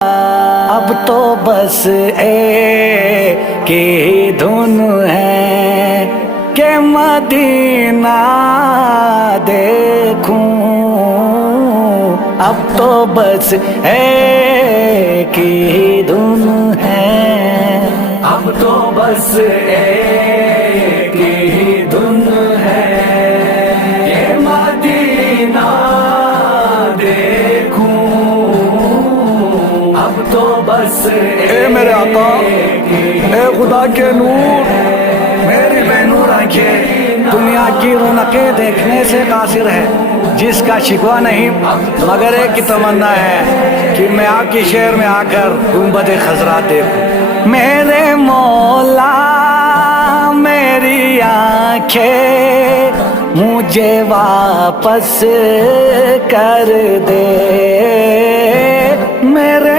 اب تو بس ایک ہی دھن ہے کہ مدینہ دیکھوں، اب تو بس ایک ہی دھن ہے، اب تو بس ایک ہی دھن ہے کہ مدینہ دیکھوں، اب تو بس اے میرے آقا، اے خدا کے نور، میری بے نور آنکھیں دنیا کی رونقیں دیکھنے سے قاصر ہے، جس کا شکوہ نہیں مگر ایک کی تمنا ہے کہ میں آپ کی شہر میں آ کر گنبد خضرا دیکھوں۔ میرے مولا میری آنکھیں مجھے واپس کر دے، میرے